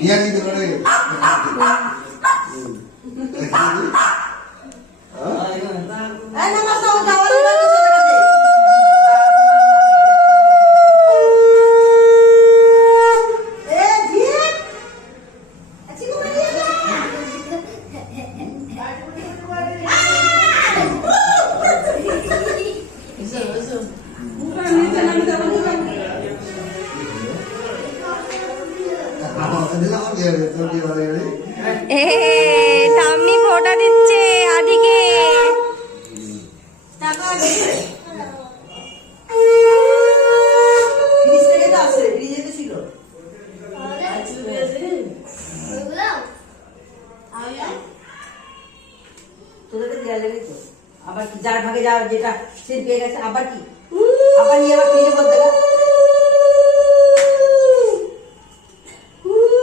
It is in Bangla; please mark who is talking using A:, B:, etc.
A: 你家那个嘞？এ আবার কি? যার ভাগে যাওয়ার যেটা, সে পেয়ে গেছে, আবার কি? আবার নিয়ে আবার ফিরে বলতে গেল